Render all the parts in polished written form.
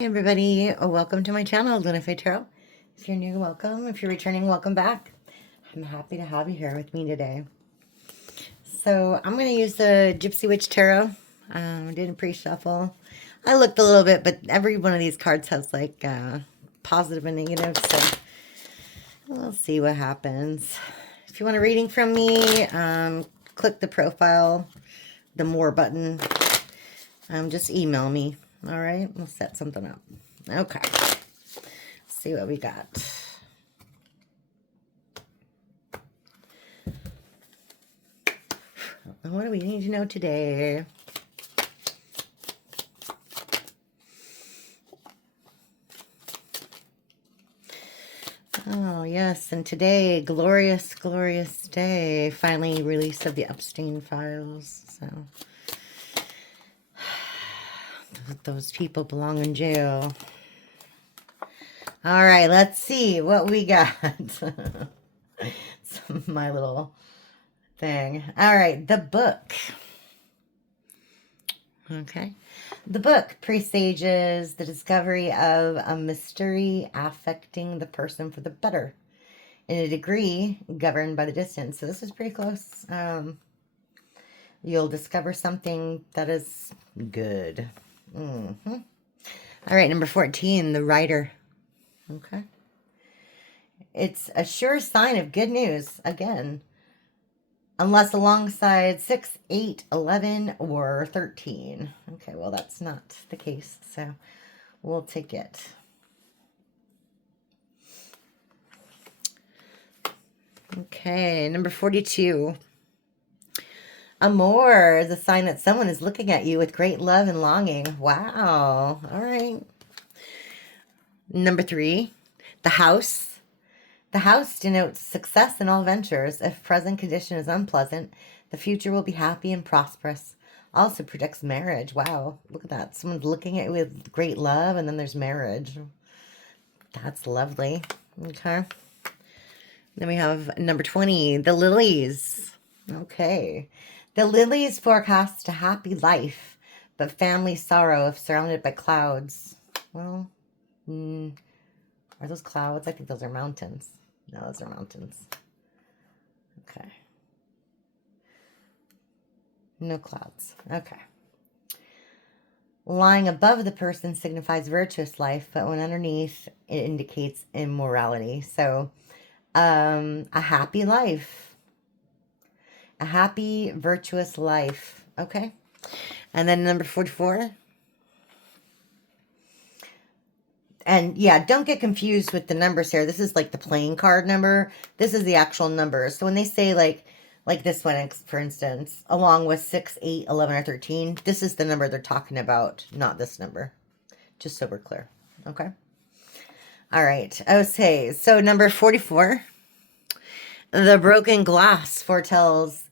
Hey everybody, welcome to my channel, LunaFae Tarot. If you're new, welcome. If you're returning, welcome back. I'm happy to have you here with me today. So I'm going to use the Gypsy Witch Tarot. I did a pre-shuffle. I looked a little bit, but every one of these cards has like positive and negative, so we'll see what happens. If you want a reading from me, click the profile, the more button. Just email me. All right, we'll set something up. Okay, let's see what we got. What do we need to know today? Oh, yes, and today, glorious, glorious day. Finally, release of the Epstein files. So, those people belong in jail. All right, let's see what we got. My little thing. All right, the book. Okay. The book presages the discovery of a mystery affecting the person for the better in a degree governed by the distance. So this is pretty close. You'll discover something that is good. All right, number 14, the writer. Okay. It's a sure sign of good news, again, unless alongside 6, 8, 11, or 13. Okay, well, that's not the case, so we'll take it. Okay, number 42. Amour is a sign that someone is looking at you with great love and longing. Wow. All right. Number 3, the house. The house denotes success in all ventures. If present condition is unpleasant, the future will be happy and prosperous. Also predicts marriage. Wow, look at that. Someone's looking at you with great love, and then there's marriage. That's lovely. Okay. Then we have number 20, the lilies. Okay. The lilies forecast a happy life, but family sorrow if surrounded by clouds. Well, are those clouds? I think those are mountains. No, those are mountains. Okay. No clouds. Okay. Lying above the person signifies virtuous life, but when underneath, it indicates immorality. So, a happy life. A happy, virtuous life. Okay. And then number 44. And yeah, don't get confused with the numbers here. This is like the playing card number. This is the actual numbers. So when they say like this one, for instance, along with 6, 8, 11, or 13, this is the number they're talking about, not this number. Just so we're clear. Okay. All right. Okay. So number 44. The broken glass foretells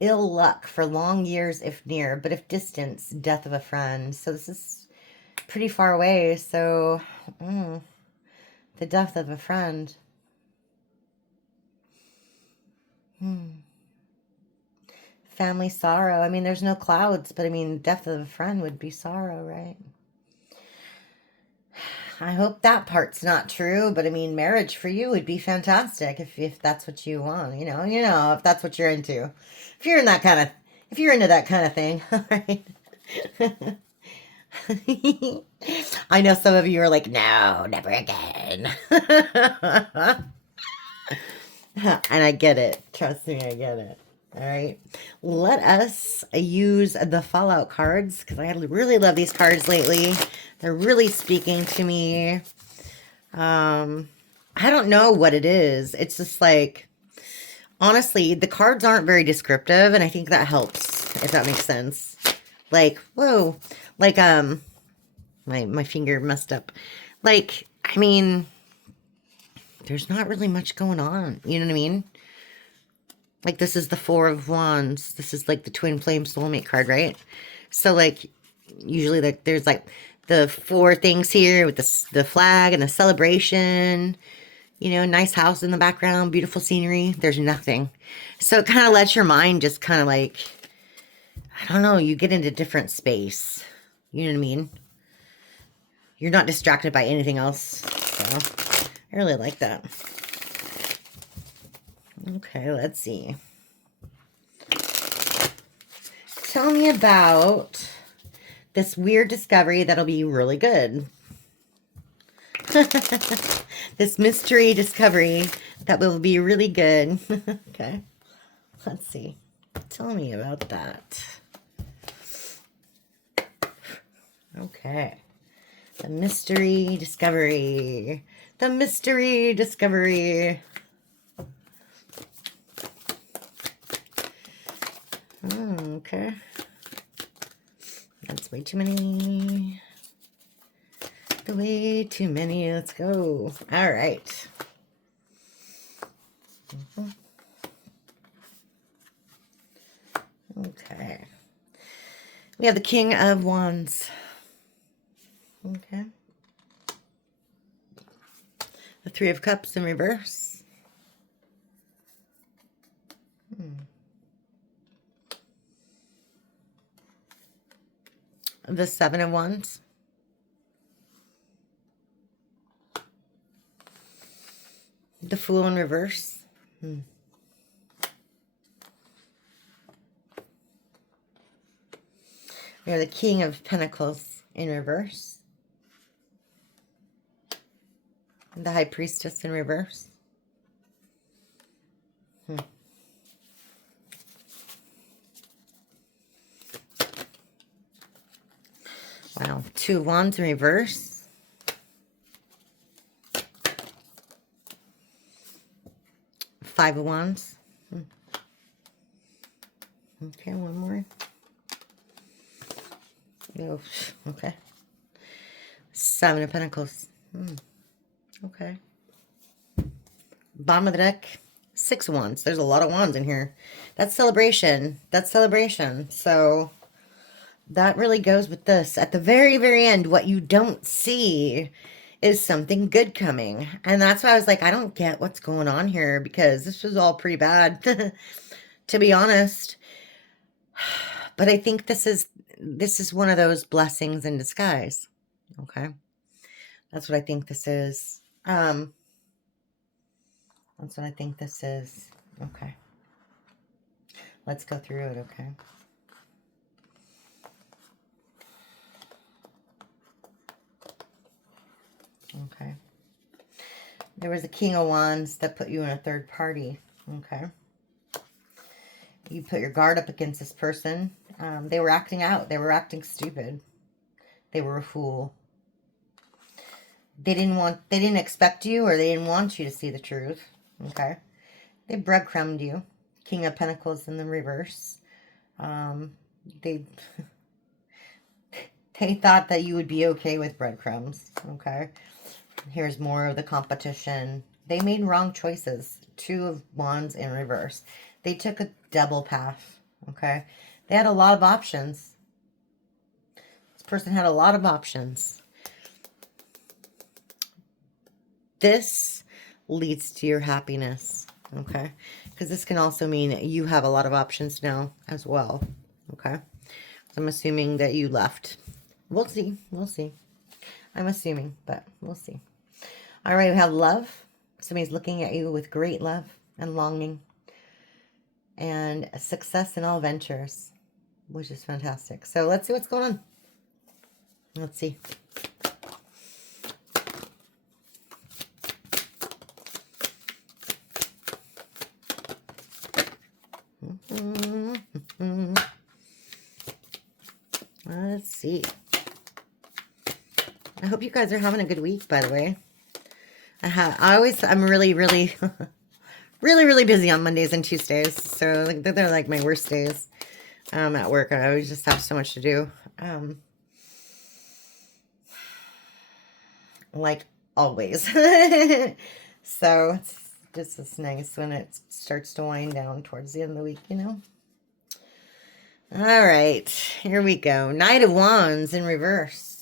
ill luck for long years if near, but if distance, death of a friend. So this is pretty far away, so the death of a friend. Family sorrow. I mean, there's no clouds, but I mean, death of a friend would be sorrow, right? I hope that part's not true, but I mean, marriage for you would be fantastic if that's what you want, you know, if that's what you're into. If you're in that kind of, if you're into that kind of thing, all right. I know some of you are like, no, never again. And I get it. Trust me, I get it. All right. Let us use the Fallout cards, because I really love these cards lately. They're really speaking to me. I don't know what it is. It's just like, honestly, the cards aren't very descriptive, and I think that helps, if that makes sense. Like, whoa. Like, my finger messed up. Like, I mean, there's not really much going on. You know what I mean? Like, this is the 4 of Wands. This is like the Twin Flame Soulmate card, right? So, like, usually like there's like the 4 things here with the flag and the celebration. You know, nice house in the background, beautiful scenery. There's nothing. So it kind of lets your mind just kind of like, I don't know, you get into different space. You know what I mean? you're not distracted by anything else. So I really like that. Okay, let's see. Tell me about this weird discovery that'll be really good. This mystery discovery that will be really good. Okay, let's see. Tell me about that. Okay. The mystery discovery. The mystery discovery. Oh, okay. That's way too many. Way too many. Let's go. All right. Okay. We have the King of Wands. Okay. The Three of Cups in reverse. The Seven of Wands. The Fool in reverse. We have the King of Pentacles in reverse. The High Priestess in reverse. Wow. Two of Wands in reverse. Five of Wands. Okay, one more. Oh, okay. Seven of Pentacles. Okay. Bottom of the deck. Six of Wands. There's a lot of wands in here. That's celebration. That's celebration. So that really goes with this. At the very, very end, what you don't see is something good coming. And that's why I was like, I don't get what's going on here, because this was all pretty bad, to be honest. But I think this is one of those blessings in disguise. Okay. That's what I think this is. That's what I think this is. Okay. Let's go through it, okay? Okay. There was a King of Wands that put you in a third party. Okay. You put your guard up against this person. They were acting out. They were acting stupid. They were a fool. They didn't expect you, or they didn't want you to see the truth. Okay. They breadcrumbed you. King of Pentacles in the reverse. They thought that you would be okay with breadcrumbs. Okay. Here's more of the competition. They made wrong choices. Two of Wands in reverse. They took a double path. Okay. They had a lot of options. This person had a lot of options. This leads to your happiness. Okay. Because this can also mean that you have a lot of options now as well. Okay. So I'm assuming that you left. We'll see. We'll see. I'm assuming, but we'll see. All right, we have love. Somebody's looking at you with great love and longing. And success in all ventures, which is fantastic. So let's see what's going on. Let's see. Let's see. I hope you guys are having a good week, by the way. I'm really, really, really busy on Mondays and Tuesdays. So they're like my worst days at work. I always just have so much to do. Like always. So it's nice when it starts to wind down towards the end of the week, you know. All right, here we go. Knight of Wands in reverse.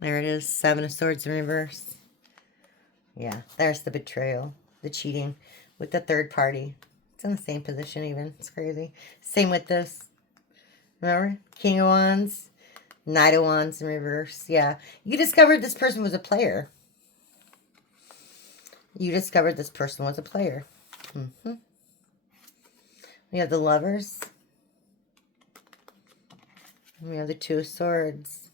There it is. Seven of Swords in reverse. Yeah, there's the betrayal, the cheating with the third party. It's in the same position even. It's crazy. Same with this. Remember? King of Wands. Knight of Wands in reverse. Yeah. You discovered this person was a player. You discovered this person was a player. We have the Lovers. We have the Two of Swords.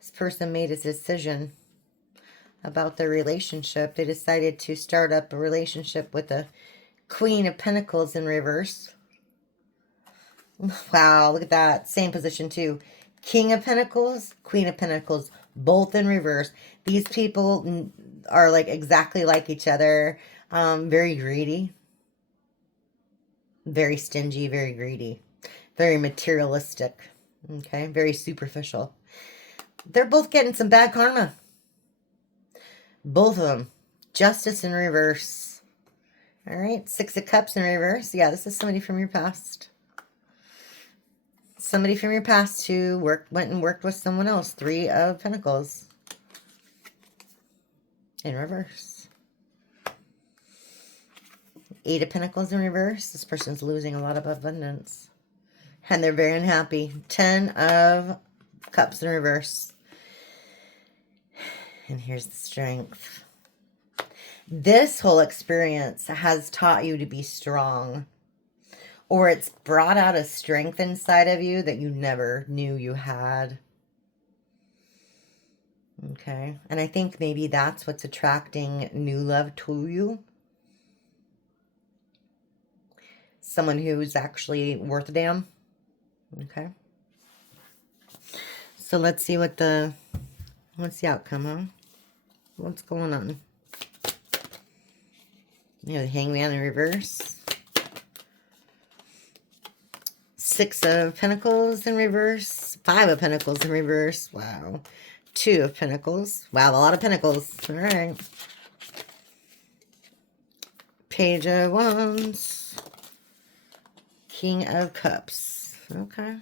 This person made a decision about their relationship. They decided to start up a relationship with a Queen of Pentacles in reverse. Wow, look at that. Same position too. King of Pentacles, Queen of Pentacles, both in reverse. These people are like exactly like each other. Very greedy. Very stingy, very greedy. Very materialistic. Okay, very superficial. They're both getting some bad karma. Both of them. Justice in reverse. All right, Six of Cups in reverse. Yeah, this is somebody from your past. Somebody from your past who went and worked with someone else. Three of Pentacles in reverse. Eight of Pentacles in reverse. This person's losing a lot of abundance. And they're very unhappy. 10 of Cups in reverse. And here's the Strength. This whole experience has taught you to be strong. Or it's brought out a strength inside of you that you never knew you had. Okay. And I think maybe that's what's attracting new love to you. Someone who's actually worth a damn. Okay. So let's see what's the outcome, huh? What's going on? You know, the Hangman in reverse. Six of Pentacles in reverse. Five of Pentacles in reverse. Wow. Two of Pentacles. Wow, a lot of Pentacles. All right. Page of Wands. King of Cups. Okay.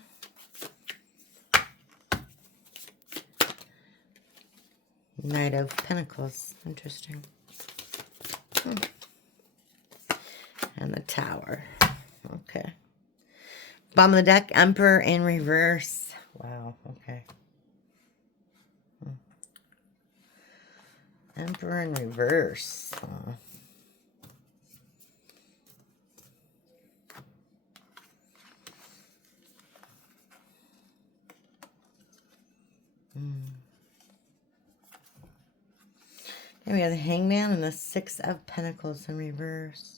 Knight of Pentacles. Interesting. And the Tower. Okay. Bottom of the deck, Emperor in reverse. Wow, okay. Emperor in reverse. And we have the Hangman and the Six of Pentacles in reverse.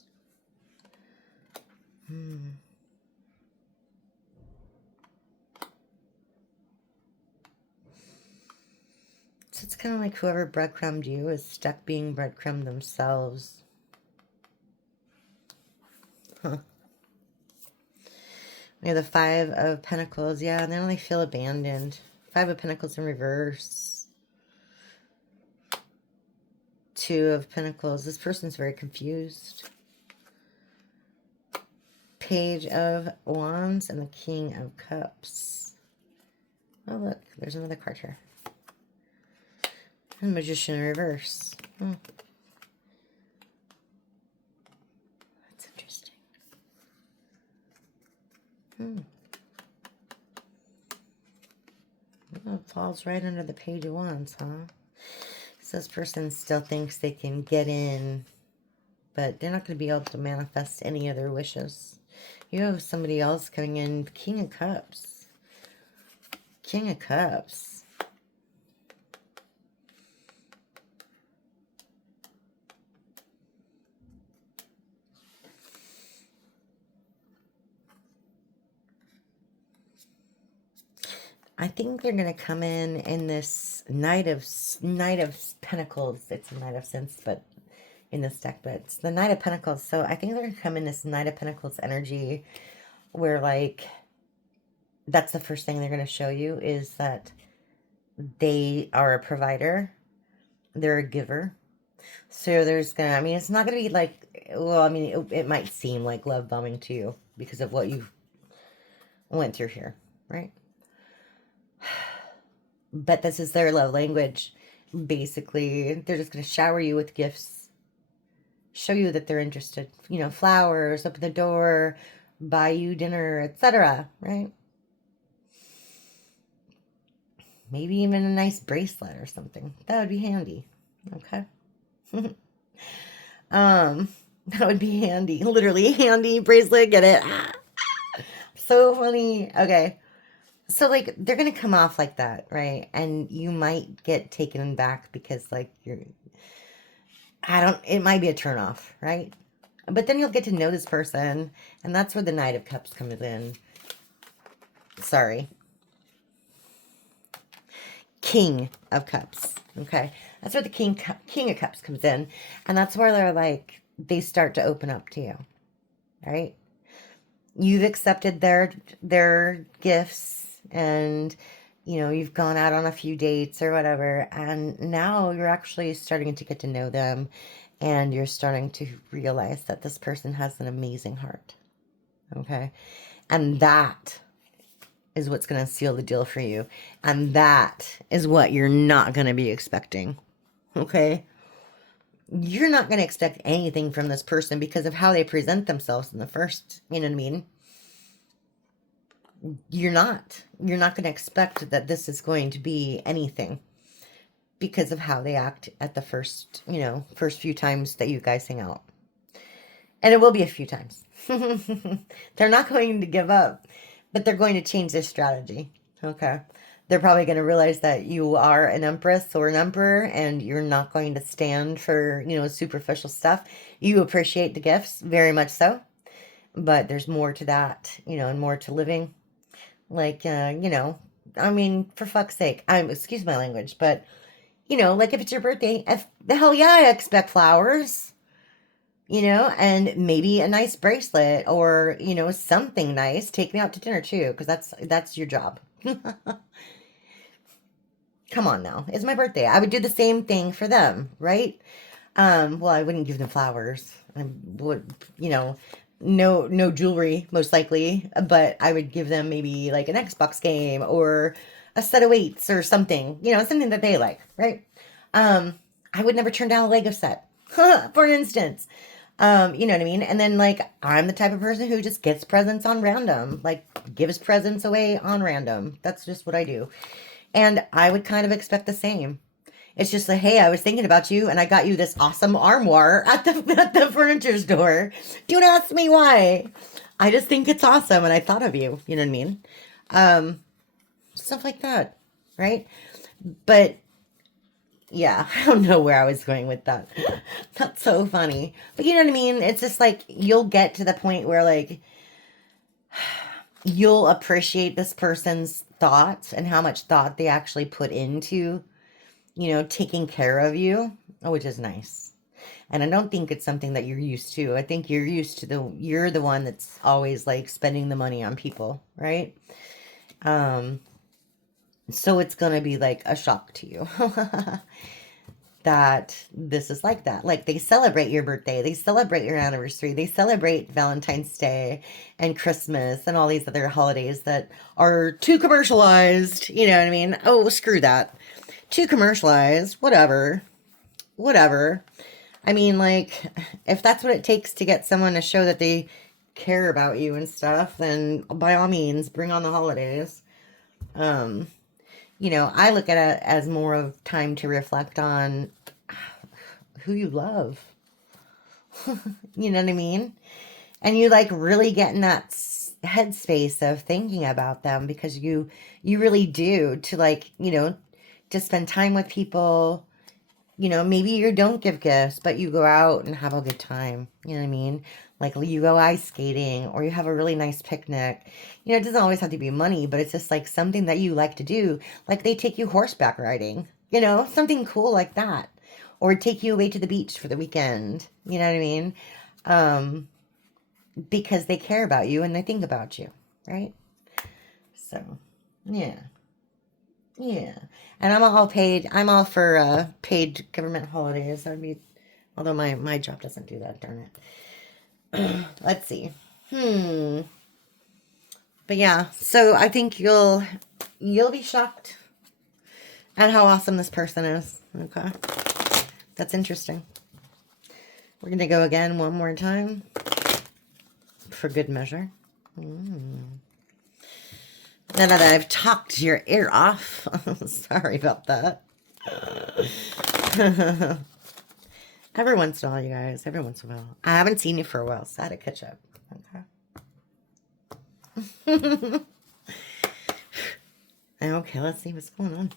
So it's kind of like whoever breadcrumbed you is stuck being breadcrumbed themselves. Huh. We have the Five of Pentacles. Yeah, and they only feel abandoned. Five of Pentacles in reverse. Two of Pentacles. This person's very confused. Page of Wands and the King of Cups. Oh, look. There's another card here. And Magician in reverse. That's interesting. Well, it falls right under the Page of Wands, huh? So this person still thinks they can get in, but they're not going to be able to manifest any of their wishes. You have somebody else coming in. King of Cups. King of Cups. I think they're going to come in this Knight of Pentacles. It's a Knight of Sense, but in this deck, but it's the Knight of Pentacles. So I think they're going to come in this Knight of Pentacles energy where, like, that's the first thing they're going to show you is that they are a provider. They're a giver. So there's going to, I mean, it's not going to be like, well, I mean, it might seem like love bombing to you because of what you went through here, right? But this is their love language. Basically, they're just going to shower you with gifts. Show you that they're interested. You know, flowers, open the door, buy you dinner, etc. Right? Maybe even a nice bracelet or something. That would be handy. Okay. That would be handy. Literally handy bracelet. Get it? Ah, so funny. Okay. So like they're gonna come off like that, right? And you might get taken back because like it might be a turnoff, right? But then you'll get to know this person, and that's where the Knight of Cups comes in. Sorry. King of Cups. Okay. That's where the King of Cups comes in. And that's where they're like, they start to open up to you. Right? You've accepted their gifts, and you've gone out on a few dates or whatever, and now you're actually starting to get to know them, and you're starting to realize that this person has an amazing heart. Okay? And that is what's going to seal the deal for you. And that is what you're not going to be expecting. Okay? You're not going to expect anything from this person because of how they present themselves in the first, you know what I mean? You're not going to expect that this is going to be anything because of how they act at the first few times that you guys hang out. And it will be a few times. They're not going to give up, but they're going to change their strategy. Okay. They're probably going to realize that you are an empress or an emperor, and you're not going to stand for, superficial stuff. You appreciate the gifts, very much so. But there's more to that, and more to living. Like, I mean, for fuck's sake, excuse my language, but, like if it's your birthday, the hell yeah, I expect flowers. And maybe a nice bracelet or, something nice. Take me out to dinner too, because that's your job. Come on now. It's my birthday. I would do the same thing for them, right? Well, I wouldn't give them flowers. I would, no jewelry, most likely, but I would give them maybe like an Xbox game or a set of weights or something, something that they like, right? I would never turn down a Lego set, for instance. You know what I mean? And then, like, I'm the type of person who just gets presents on random, like, gives presents away on random. That's just what I do. And I would kind of expect the same. It's just like, hey, I was thinking about you, and I got you this awesome armoire at the furniture store. Don't ask me why. I just think it's awesome, and I thought of you. You know what I mean? Stuff like that, right? But yeah, I don't know where I was going with that. That's so funny. But you know what I mean? It's just like you'll get to the point where like you'll appreciate this person's thoughts and how much thought they actually put into, taking care of you, which is nice. And I don't think it's something that you're used to. I think you're used to you're the one that's always like spending the money on people, right? So it's going to be like a shock to you that this is like that. Like they celebrate your birthday, they celebrate your anniversary, they celebrate Valentine's Day and Christmas and all these other holidays that are too commercialized. You know what I mean? Oh, screw that. Too commercialized. Whatever. I mean, like, if that's what it takes to get someone to show that they care about you and stuff, then by all means, bring on the holidays. I look at it as more of time to reflect on who you love. You know what I mean? And you like really get in that headspace of thinking about them because you really do to like, to spend time with people. Maybe you don't give gifts, but you go out and have a good time. You know what I mean? Like you go ice skating or you have a really nice picnic. It doesn't always have to be money, but it's just like something that you like to do. Like they take you horseback riding, something cool like that. Or take you away to the beach for the weekend. You know what I mean? Because they care about you and they think about you, right? So, yeah. Yeah. And I'm all for paid government holidays. Although my job doesn't do that, darn it. Let's see. But yeah, so I think you'll be shocked at how awesome this person is. Okay. That's interesting. We're going to go again one more time for good measure. Now that I've talked your ear off. Sorry about that. Every once in a while, you guys. Every once in a while. I haven't seen you for a while, so I had to catch up. Okay. Okay, let's see what's going on.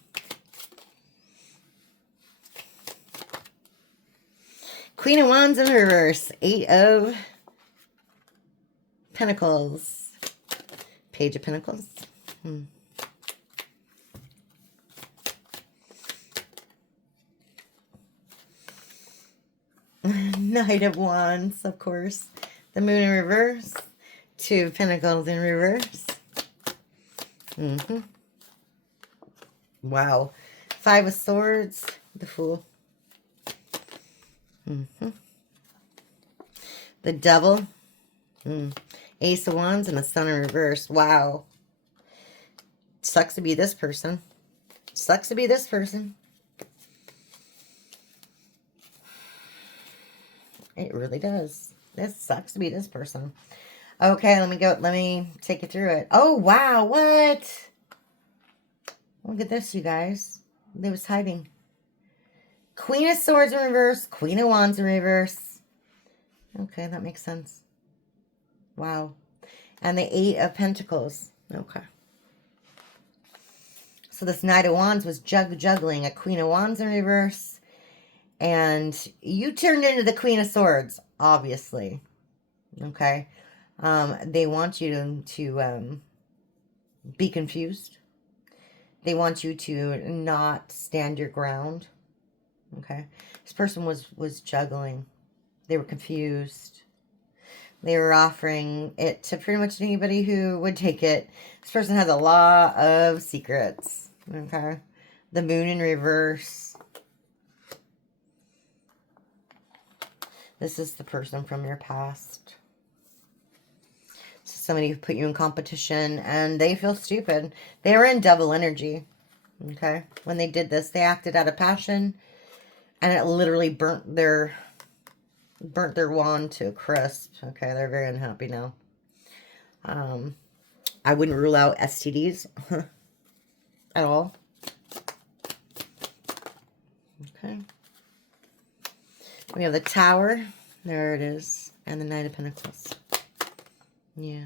Queen of Wands in reverse. 8 of Pentacles. Page of Pentacles. Knight of Wands, of course. The Moon in reverse. 2 of Pentacles in reverse. Wow. 5 of Swords. The Fool. The Devil. Ace of Wands and the Sun in reverse. Wow. Sucks to be this person. Sucks to be this person. It really does. This sucks to be this person. Okay, let me go. Let me take you through it. Oh, wow. What? Look at this, you guys. They was hiding. Queen of Swords in reverse. Queen of Wands in reverse. Okay, that makes sense. Wow. And the 8 of Pentacles. Okay. So this Knight of Wands was juggling a Queen of Wands in reverse. And you turned into the Queen of Swords, obviously. Okay. They want you to be confused. They want you to not stand your ground. Okay. This person was juggling. They were confused. They were offering it to pretty much anybody who would take it. This person has a lot of secrets. Okay. The Moon in reverse. This is the person from your past. This is somebody who put you in competition and they feel stupid. They were in double energy. Okay. When they did this, they acted out of passion and it literally burnt their wand to a crisp. Okay. They're very unhappy now. I wouldn't rule out STDs at all. Okay. We have the Tower. There it is. And the Knight of Pentacles. Yeah.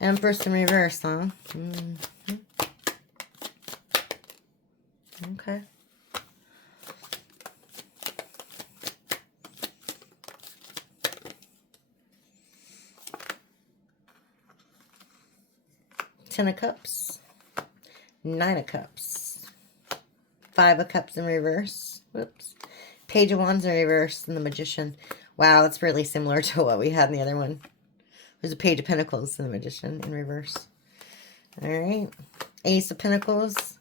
Empress in reverse, huh? Okay. Ten of Cups. 9 of Cups. 5 of Cups in reverse. Whoops. Page of Wands in reverse and the Magician. Wow, that's really similar to what we had in the other one. There's a Page of Pentacles and the Magician in reverse. All right. Ace of Pentacles.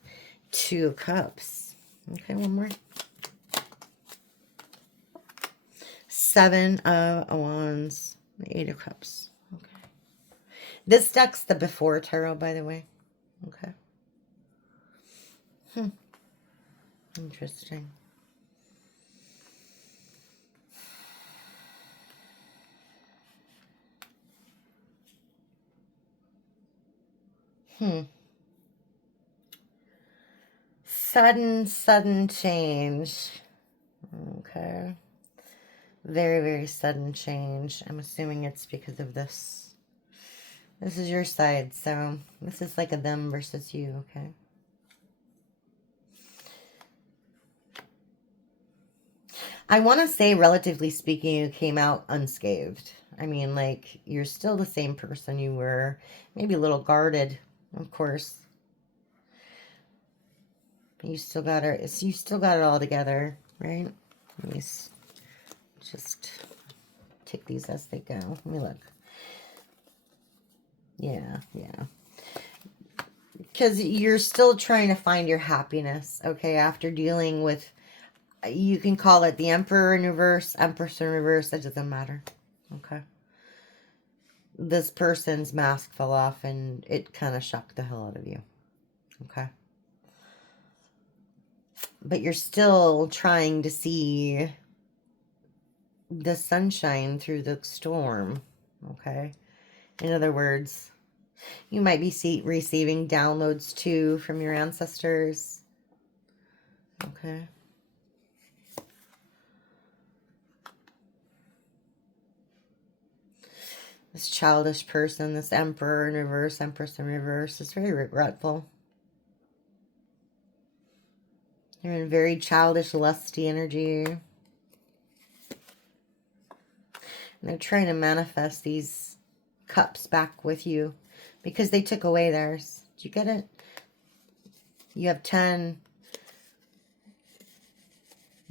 2 of Cups. Okay, one more. 7 of Wands. 8 of Cups. Okay. This deck's the Before Tarot, by the way. Okay. Interesting. Sudden change. Okay. Very, very sudden change. I'm assuming it's because of this. This is your side, so this is like a them versus you, okay? I want to say, relatively speaking, you came out unscathed. I mean, like, you're still the same person you were. Maybe a little guarded, of course. But you still got it. You still got it all together, right? Let me just take these as they go. Let me look. Yeah. Because you're still trying to find your happiness, okay? After dealing with, you can call it the Emperor in reverse, Empress in reverse. That doesn't matter, okay? This person's mask fell off and it kind of shocked the hell out of you, okay? But you're still trying to see the sunshine through the storm, okay? In other words, You might be receiving downloads too from your ancestors. Okay. This childish person, this Emperor in reverse, Empress in reverse, is very regretful. They're in very childish, lusty energy. And they're trying to manifest these cups back with you because they took away theirs. Do you get it? You have 10.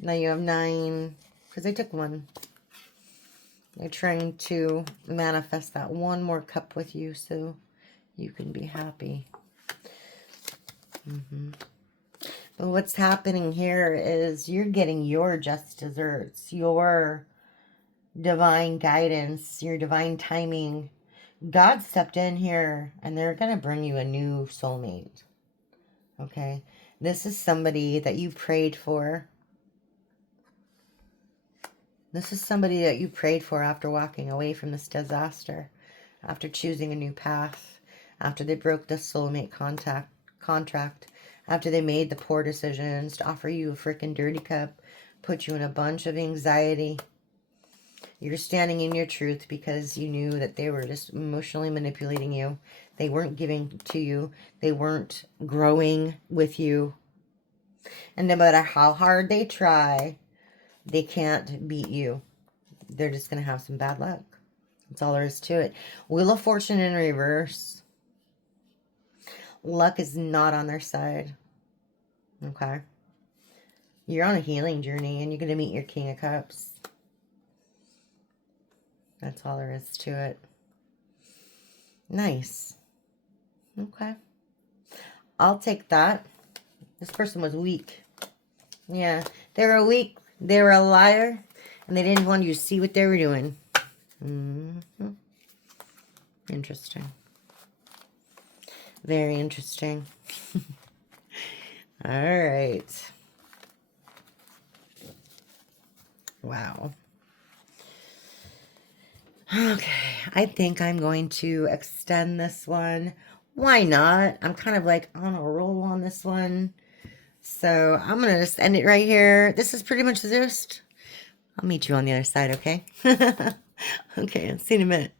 Now you have 9 because they took one. They're trying to manifest that one more cup with you so you can be happy. But what's happening here is you're getting your just desserts, your divine guidance, your divine timing. God stepped in here and they're going to bring you a new soulmate. Okay? This is somebody that you prayed for. This is somebody that you prayed for after walking away from this disaster, after choosing a new path, after they broke the soulmate contract, after they made the poor decisions to offer you a freaking dirty cup, put you in a bunch of anxiety. You're standing in your truth because you knew that they were just emotionally manipulating you. They weren't giving to you. They weren't growing with you. And no matter how hard they try, they can't beat you. They're just going to have some bad luck. That's all there is to it. Wheel of Fortune in reverse. Luck is not on their side. Okay? You're on a healing journey and you're going to meet your King of Cups. That's all there is to it. Nice. Okay. I'll take that. This person was weak. Yeah. They were weak. They were a liar. And they didn't want you to see what they were doing. Interesting. Very interesting. All right. Wow. Okay, I think I'm going to extend this one. Why not? I'm kind of like on a roll on this one. So I'm going to just end it right here. This is pretty much the gist. I'll meet you on the other side, okay? Okay, I'll see you in a minute.